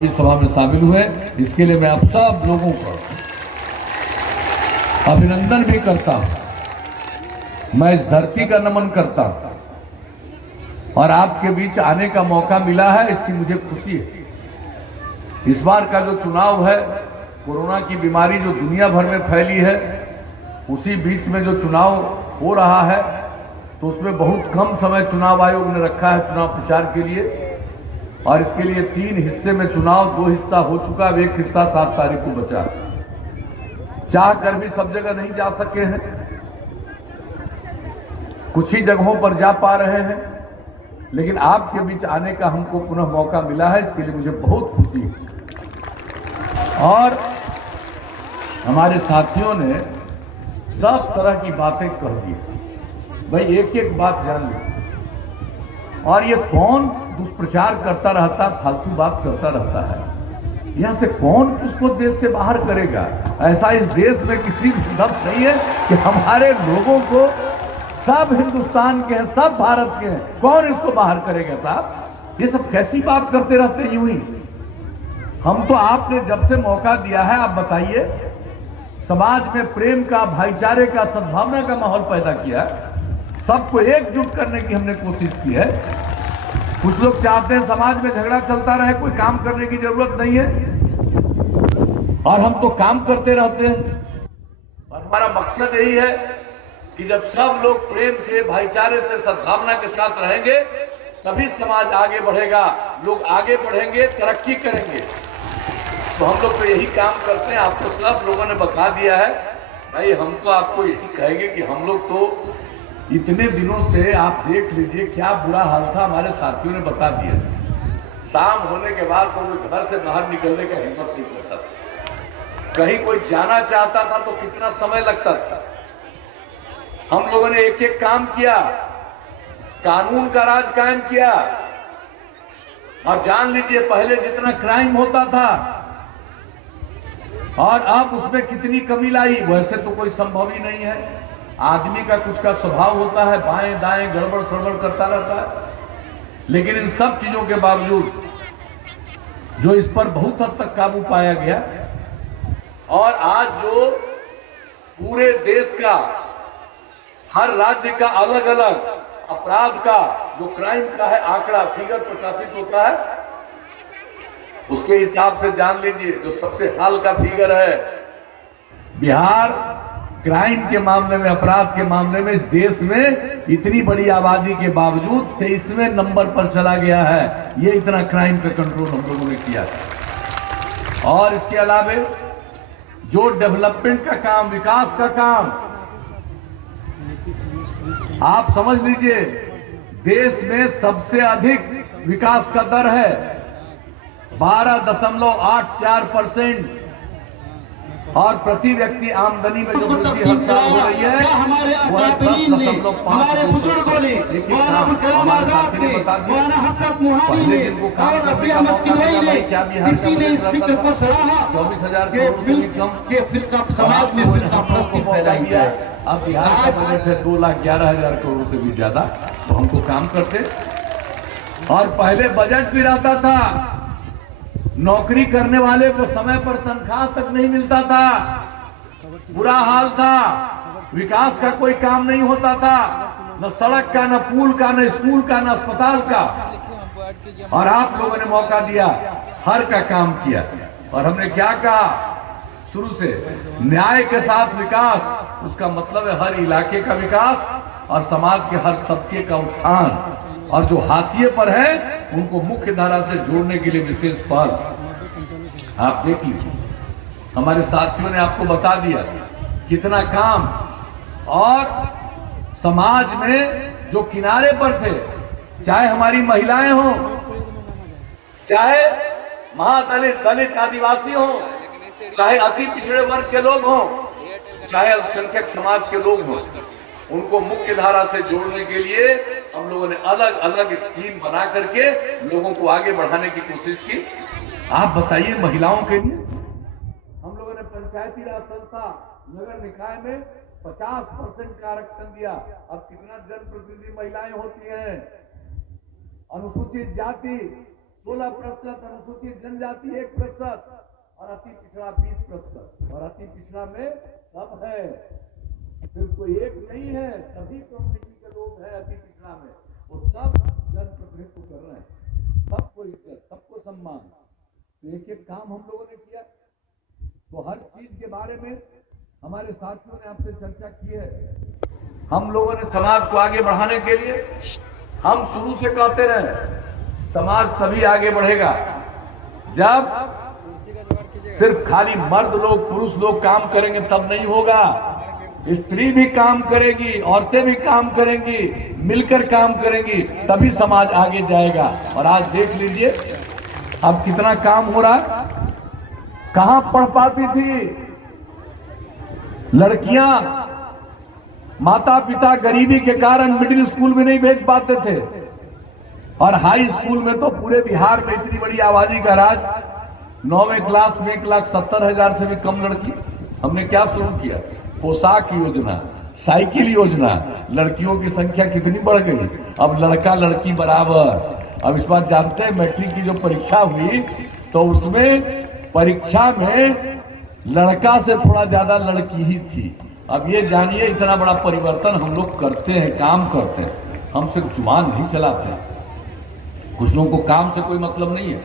इस सभा में शामिल हुए, इसके लिए मैं आप सब लोगों को अभिनंदन भी करता हूं। मैं इस धरती का नमन करता हूं और आपके बीच आने का मौका मिला है, इसकी मुझे खुशी है। इस बार का जो चुनाव है, कोरोना की बीमारी जो दुनिया भर में फैली है, उसी बीच में जो चुनाव हो रहा है, तो उसमें बहुत कम समय चुनाव आयोग ने रखा है चुनाव प्रचार के लिए, और इसके लिए 3 हिस्से में चुनाव, 2 हिस्सा हो चुका, 1 हिस्सा 7 तारीख को बचा। चाह कर भी सब जगह नहीं जा सके हैं, कुछ ही जगहों पर जा पा रहे हैं, लेकिन आपके बीच आने का हमको पुनः मौका मिला है, इसके लिए मुझे बहुत खुशी है। और हमारे साथियों ने सब तरह की बातें कह दी। भाई एक एक बात जान ली, और ये कौन दुष्प्रचार करता रहता, फालतू बात करता रहता है, यहां से कौन उसको देश से बाहर करेगा? ऐसा इस देश में किसी भी शब्द नहीं है कि हमारे लोगों को, सब हिंदुस्तान के हैं, सब भारत के हैं, कौन इसको बाहर करेगा साहब? ये सब कैसी बात करते रहते हैं यूं ही। हम तो आपने जब से मौका दिया है, आप बताइए, समाज में प्रेम का, भाईचारे का, सद्भावना का माहौल पैदा किया, सबको एकजुट करने की हमने कोशिश की है। कुछ लोग चाहते हैं समाज में झगड़ा चलता रहे, कोई काम करने की जरूरत नहीं है, और हम तो काम करते रहते हैं। और हमारा मकसद यही है कि जब सब लोग प्रेम से, भाईचारे से, सद्भावना के साथ रहेंगे, तभी समाज आगे बढ़ेगा, लोग आगे बढ़ेंगे, तरक्की करेंगे। तो हम लोग तो यही काम करते हैं। आपको सब लोगों ने बता दिया है भाई, हम तो आपको यही कहेंगे कि हम लोग तो इतने दिनों से, आप देख लीजिए क्या बुरा हाल था, हमारे साथियों ने बता दिया। शाम होने के बाद तो वो घर से बाहर निकलने का हिम्मत नहीं करता था। कहीं कोई जाना चाहता था तो कितना समय लगता था। हम लोगों ने एक एक काम किया, कानून का राज कायम किया, और जान लीजिए पहले जितना क्राइम होता था और अब उसमें कितनी कमी लाई। वैसे तो कोई संभव ही नहीं है, आदमी का कुछ का स्वभाव होता है, बाएं दाएं गड़बड़ सड़बड़ करता रहता है, लेकिन इन सब चीजों के बावजूद जो इस पर बहुत हद तक काबू पाया गया, और आज जो पूरे देश का, हर राज्य का अलग अलग अपराध का, जो क्राइम का है आंकड़ा, फिगर प्रकाशित होता है, उसके हिसाब से जान लीजिए जो सबसे हाल का फिगर है, बिहार क्राइम के मामले में, अपराध के मामले में इस देश में इतनी बड़ी आबादी के बावजूद 23वें नंबर पर चला गया है। ये इतना क्राइम पे कंट्रोल हम लोगों ने किया है। और इसके अलावा जो डेवलपमेंट का काम, विकास का काम, आप समझ लीजिए देश में सबसे अधिक विकास का दर है 12.84%, और प्रति व्यक्ति आमदनी में जो वृद्धि हर साल हो रही है हमारे अकादमीन ने, हमारे बुजुर्गों ने, मौलाना अबुल कलाम आजाद ने, मौलाना हसरत मोहानी ने और रफी अहमद किदवई ने, किसी ने इस फिक्र को सराहा कि फिरका समाज में फिरका परस्ती फैलाई है। अब बिहार का बजट है 2,11,000 करोड़ से भी ज्यादा, तो हमको काम करते। और पहले बजट भी रहता था, नौकरी करने वाले को समय पर तनख्वाह तक नहीं मिलता था, बुरा हाल था, विकास का कोई काम नहीं होता था, न सड़क का, न पुल का, न स्कूल का, न अस्पताल का। और आप लोगों ने मौका दिया, हर का काम किया। और हमने क्या कहा शुरू से, न्याय के साथ विकास, उसका मतलब है हर इलाके का विकास और समाज के हर तबके का उत्थान, और जो हाशिए पर है उनको मुख्य धारा से जोड़ने के लिए विशेष पहल। आप देख लीजिए, हमारे साथियों ने आपको बता दिया कितना काम। और समाज में जो किनारे पर थे, चाहे हमारी महिलाएं हों, चाहे महादलित, दलित, आदिवासी हों, चाहे अति पिछड़े वर्ग के लोग हों, चाहे अल्पसंख्यक समाज के लोग हों, उनको मुख्य धारा से जोड़ने के लिए हम लोगों ने अलग अलग स्कीम बना करके लोगों को आगे बढ़ाने की कोशिश की। आप बताइए, महिलाओं के लिए हम लोगों ने पंचायती राज संस्था, नगर निकाय में 50% का आरक्षण दिया। अब कितना जनप्रतिनिधि महिलाएं होती हैं, अनुसूचित जाति, 16%, अनुसूचित जनजाति 1% और अति पिछड़ा 20%। और अति पिछड़ा में सब है, सिर्फ कोई एक नहीं है, सभी कम्युनिटी के लोग हैं अति पिछड़ा में। वो सब जनप्रतिनिधित्व कर रहे हैं, सबको इज्जत, सबको सम्मान। तो एक एक काम हम लोगों ने किया। तो हर चीज के बारे में हमारे साथियों ने आपसे चर्चा की है। हम लोगों ने समाज को आगे बढ़ाने के लिए हम शुरू से कहते रहे, समाज तभी आगे बढ़ेगा जब सिर्फ खाली मर्द लोग, पुरुष लोग काम करेंगे तब नहीं होगा। स्त्री भी काम करेगी, औरतें भी काम करेंगी, मिलकर काम करेंगी, तभी समाज आगे जाएगा। और आज देख लीजिए अब कितना काम हो रहा है। कहां पढ़ पाती थी लड़कियां, माता पिता गरीबी के कारण मिडिल स्कूल में नहीं भेज पाते थे, और हाई स्कूल में तो पूरे बिहार में इतनी बड़ी आबादी का राज, 9वीं क्लास में 1,70,000 से भी कम लड़की। हमने क्या शुरू किया? पोशाक योजना, साइकिल योजना। लड़कियों की संख्या कितनी बढ़ गई, अब लड़का लड़की बराबर। अब इस बात जानते हैं, मैट्रिक की जो परीक्षा हुई तो उसमें परीक्षा में लड़का से थोड़ा ज्यादा लड़की ही थी। अब ये जानिए इतना बड़ा परिवर्तन हम लोग करते हैं, काम करते हैं। हम सिर्फ जुबान नहीं चलाते, कुछ लोगों को काम से कोई मतलब नहीं है,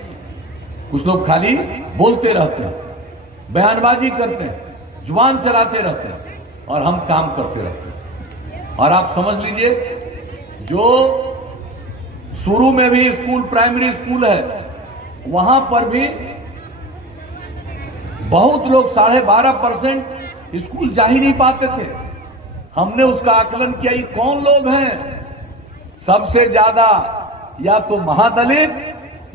कुछ लोग खाली बोलते रहते हैं, बयानबाजी करते हैं, जुबान चलाते रहते हैं, और हम काम करते रहते हैं। और आप समझ लीजिए, जो शुरू में भी स्कूल, प्राइमरी स्कूल है, वहां पर भी बहुत लोग 12.5% स्कूल जा ही नहीं पाते थे। हमने उसका आकलन किया, ये कौन लोग हैं? सबसे ज्यादा या तो महादलित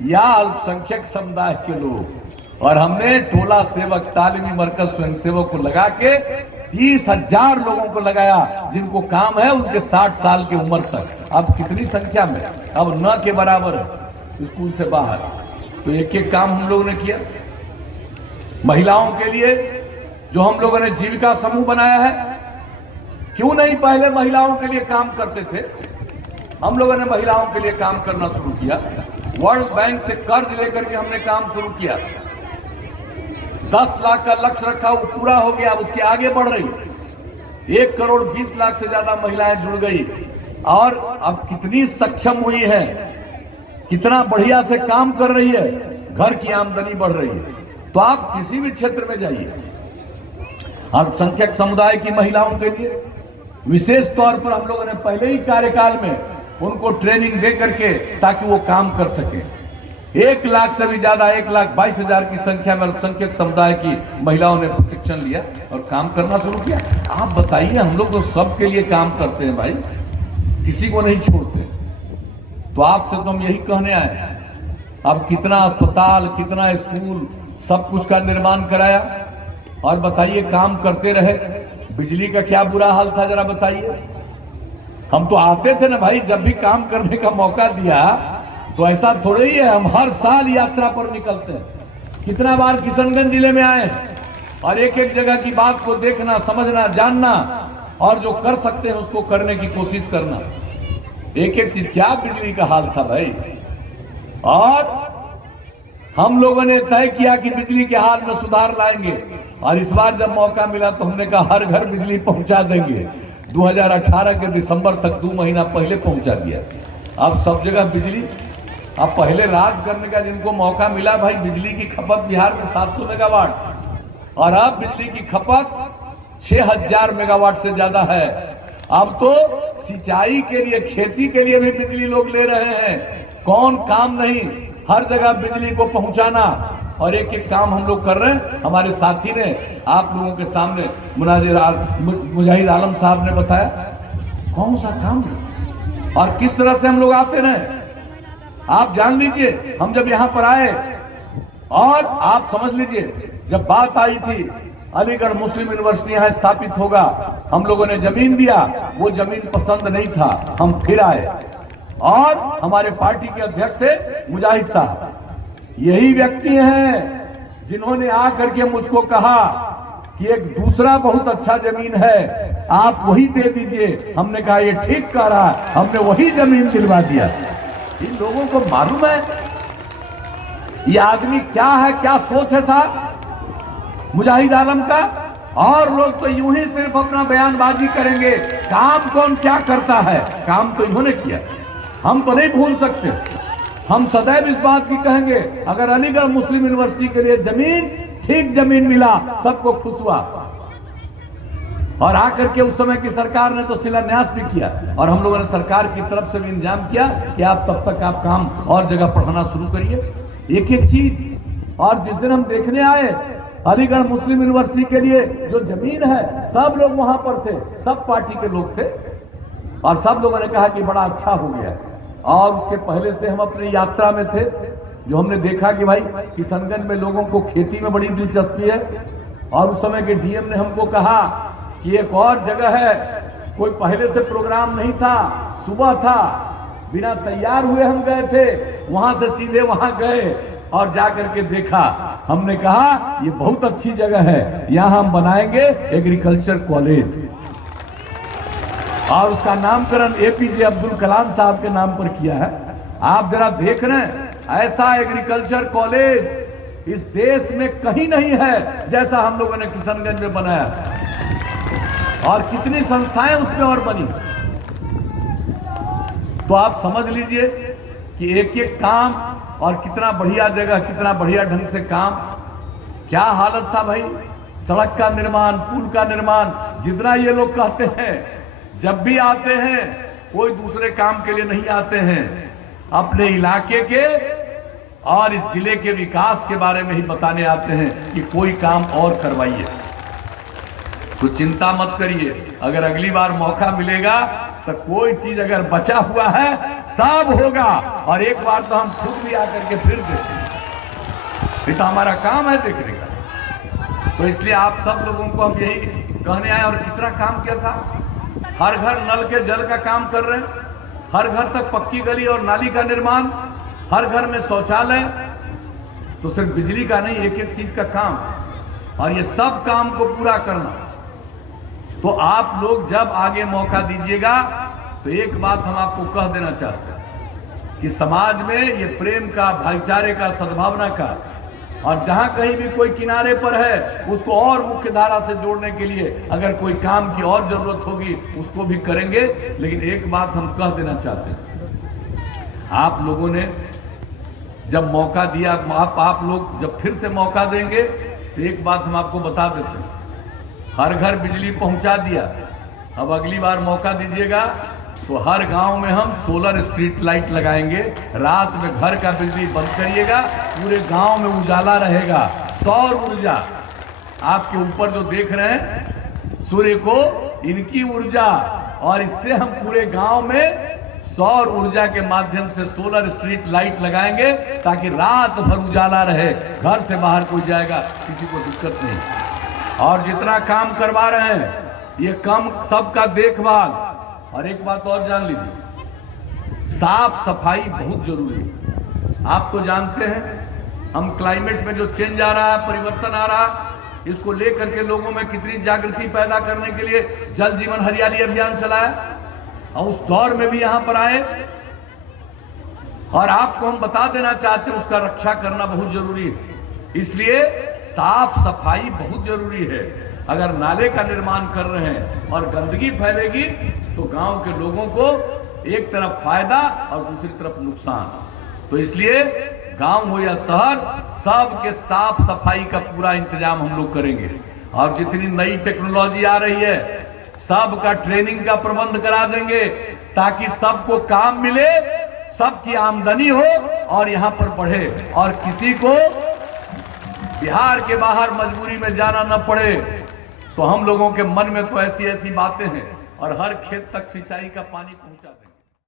या अल्पसंख्यक समुदाय के लोग। और हमने टोला सेवक, तालीमी मरकज स्वयंसेवक को लगा के 30,000 लोगों को लगाया, जिनको काम है उनके 60 साल की उम्र तक। अब कितनी संख्या में? अब न के बराबर है स्कूल से बाहर। तो एक एक काम हम लोगों ने किया। महिलाओं के लिए जो हम लोगों ने जीविका समूह बनाया है, क्यों नहीं पहले महिलाओं के लिए काम करते थे? हम लोगों ने महिलाओं के लिए काम करना शुरू किया। वर्ल्ड बैंक से कर्ज लेकर के हमने काम शुरू किया। 10 लाख का लक्ष्य रखा, वो पूरा हो गया, उसके आगे बढ़ रही। 1 करोड़ 20 लाख से ज्यादा महिलाएं जुड़ गई, और अब कितनी सक्षम हुई है, कितना बढ़िया से काम कर रही है, घर की आमदनी बढ़ रही है। तो आप किसी भी क्षेत्र में जाइए, अल्पसंख्यक समुदाय की महिलाओं के लिए विशेष तौर पर हम लोगों ने पहले ही कार्यकाल में उनको ट्रेनिंग दे करके, ताकि वो काम कर सके। 1 लाख से भी ज्यादा, 1,22,000 की संख्या में अल्पसंख्यक समुदाय की महिलाओं ने प्रशिक्षण लिया और काम करना शुरू किया। आप बताइए, हम लोग तो सबके लिए काम करते हैं भाई, किसी को नहीं छोड़ते। तो आपसे तो हम यही कहने आए, अब कितना अस्पताल, कितना स्कूल, सब कुछ का निर्माण कराया, और बताइए काम करते रहे। बिजली का क्या बुरा हाल था, जरा बताइए। हम तो आते थे ना भाई, जब भी काम करने का मौका दिया तो ऐसा थोड़ा ही है, हम हर साल यात्रा पर निकलते हैं। कितना बार किशनगंज जिले में आए, और एक एक जगह की बात को देखना, समझना, जानना, और जो कर सकते हैं उसको करने की कोशिश करना। एक एक चीज, क्या बिजली का हाल था भाई। और हम लोगों ने तय किया कि बिजली के हाल में सुधार लाएंगे, और इस बार जब मौका मिला तो हमने कहा हर घर बिजली पहुंचा देंगे। 2018 के दिसंबर तक 2 महीना पहले पहुंचा दिया। अब सब जगह बिजली। अब पहले राज करने का जिनको मौका मिला भाई, बिजली की खपत बिहार में 700 मेगावाट, और अब बिजली की खपत 6,000 मेगावाट से ज्यादा है। अब तो सिंचाई के लिए, खेती के लिए भी बिजली लोग ले रहे हैं। कौन काम नहीं, हर जगह बिजली को पहुंचाना, और एक एक काम हम लोग कर रहे हैं। हमारे साथी ने आप लोगों के सामने मुजाहिद आलम साहब ने बताया कौन सा काम है और किस तरह से हम लोग आते रहे। आप जान लीजिए, हम जब यहां पर आए, और आप समझ लीजिए, जब बात आई थी अलीगढ़ मुस्लिम यूनिवर्सिटी यहां स्थापित होगा, हम लोगों ने जमीन दिया, वो जमीन पसंद नहीं था, हम फिर आए, और हमारे पार्टी के अध्यक्ष थे मुजाहिद साहब। यही व्यक्ति हैं जिन्होंने आकर के मुझको कहा कि एक दूसरा बहुत अच्छा जमीन है, आप वही दे दीजिए। हमने कहा ये ठीक कह रहा है, हमने वही जमीन दिलवा दिया। इन लोगों को मालूम है ये आदमी क्या है, क्या सोच है साहब मुजाहिद आलम का। और लोग तो यूं ही सिर्फ अपना बयानबाजी करेंगे, काम कौन क्या करता है, काम तो इन्होंने किया। हम तो नहीं भूल सकते, हम सदैव इस बात की कहेंगे, अगर अलीगढ़ मुस्लिम यूनिवर्सिटी के लिए जमीन, ठीक जमीन मिला, सबको खुश हुआ। और आकर के उस समय की सरकार ने तो शिलान्यास भी किया, और हम लोगों ने सरकार की तरफ से भी इंतजाम किया कि आप तब तक आप काम और जगह पढ़ाना शुरू करिए, एक एक चीज। और जिस दिन हम देखने आए अलीगढ़ मुस्लिम यूनिवर्सिटी के लिए जो जमीन है, सब लोग वहां पर थे, सब पार्टी के लोग थे, और सब लोगों ने कहा कि बड़ा अच्छा हो गया। और उसके पहले से हम अपनी यात्रा में थे, जो हमने देखा कि भाई किशनगंज में लोगों को खेती में बड़ी दिलचस्पी है, और उस समय के डीएम ने हमको कहा कि एक और जगह है, कोई पहले से प्रोग्राम नहीं था, सुबह था, बिना तैयार हुए हम गए थे, वहां से सीधे वहां गए और जाकर के देखा। हमने कहा ये बहुत अच्छी जगह है, यहां हम बनाएंगे एग्रीकल्चर कॉलेज, और उसका नामकरण एपीजे अब्दुल कलाम साहब के नाम पर किया है। आप जरा देख रहे हैं, ऐसा एग्रीकल्चर कॉलेज इस देश में कहीं नहीं है जैसा हम लोगों ने किशनगंज में बनाया, और कितनी संस्थाएं उसमें और बनी। तो आप समझ लीजिए कि एक एक काम, और कितना बढ़िया जगह, कितना बढ़िया ढंग से काम, क्या हालत था भाई। सड़क का निर्माण, पुल का निर्माण, जितना ये लोग कहते हैं, जब भी आते हैं कोई दूसरे काम के लिए नहीं आते हैं, अपने इलाके के और इस जिले के विकास के बारे में ही बताने आते हैं कि कोई काम और करवाइए। तो चिंता मत करिए, अगर अगली बार मौका मिलेगा तो कोई चीज अगर बचा हुआ है सब होगा, और एक बार तो हम खुद भी आकर के फिर देखेंगे, ये तो हमारा काम है देखने का। तो इसलिए आप सब लोगों को हम यही कहने आए। और कितना काम किया साहब, हर घर नल के जल का काम कर रहे हैं, हर घर तक पक्की गली और नाली का निर्माण, हर घर में शौचालय, तो सिर्फ बिजली का नहीं, एक एक चीज का काम, और ये सब काम को पूरा करना। तो आप लोग जब आगे मौका दीजिएगा तो एक बात हम आपको कह देना चाहते हैं कि समाज में ये प्रेम का, भाईचारे का, सद्भावना का, और जहां कहीं भी कोई किनारे पर है उसको और मुख्य धारा से जोड़ने के लिए अगर कोई काम की और जरूरत होगी उसको भी करेंगे। लेकिन एक बात हम कह देना चाहते हैं, आप लोगों ने जब मौका दिया, आप लोग जब फिर से मौका देंगे तो एक बात हम आपको बता देते हैं, हर घर बिजली पहुंचा दिया। अब अगली बार मौका दीजिएगा तो हर गांव में हम सोलर स्ट्रीट लाइट लगाएंगे, रात में घर का बिजली बंद करिएगा, पूरे गांव में उजाला रहेगा। सौर ऊर्जा आपके ऊपर जो देख रहे हैं सूर्य को, इनकी ऊर्जा, और इससे हम पूरे गांव में सौर ऊर्जा के माध्यम से सोलर स्ट्रीट लाइट लगाएंगे ताकि रात भर उजाला रहे, घर से बाहर कोई जाएगा किसी को दिक्कत नहीं। और जितना काम करवा रहे हैं ये काम सबका देखभाल। और एक बात और जान लीजिए, साफ सफाई बहुत जरूरी है। आप तो जानते हैं हम क्लाइमेट में जो चेंज आ रहा है, परिवर्तन आ रहा है, इसको लेकर के लोगों में कितनी जागृति पैदा करने के लिए जल जीवन हरियाली अभियान चलाया, और उस दौर में भी यहां पर आए। और आपको हम बता देना चाहते हैं उसका रक्षा करना बहुत जरूरी है। इसलिए साफ सफाई बहुत जरूरी है। अगर नाले का निर्माण कर रहे हैं और गंदगी फैलेगी तो गांव के लोगों को एक तरफ फायदा और दूसरी तरफ नुकसान। तो इसलिए गांव हो या शहर, सबके साफ सफाई का पूरा इंतजाम हम लोग करेंगे। और जितनी नई टेक्नोलॉजी आ रही है सबका ट्रेनिंग का प्रबंध करा देंगे ताकि सबको काम मिले, सबकी आमदनी हो और यहां पर बढ़े, और किसी को बिहार के बाहर मजबूरी में जाना न पड़े। तो हम लोगों के मन में तो ऐसी ऐसी बातें हैं, और हर खेत तक सिंचाई का पानी पहुंचा दें।